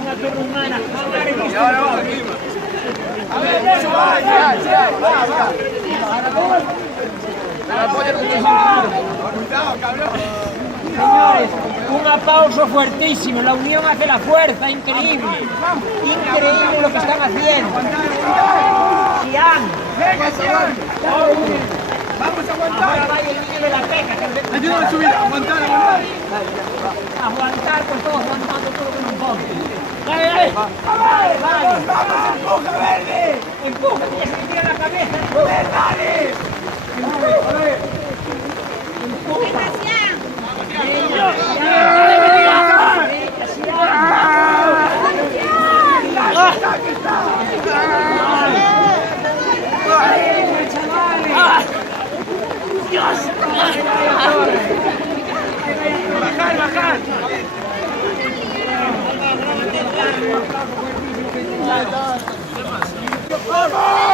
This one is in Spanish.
Una torre humana. Señores, un aplauso fuertísimo. La unión hace la fuerza, increíble. Increíble lo que están haciendo. Sian. Vamos a aguantar. Ahora va el niño de la peca. Ayúdame a subir, aguantar, aguantar. Aguantar con todos, aguantando todo con un poste. Dale, dale. Vamos, empuja, Verde. Empuja, que ya se le tira la cabeza. Dale. Empuja. Dios. Bajar. ¡Vamos!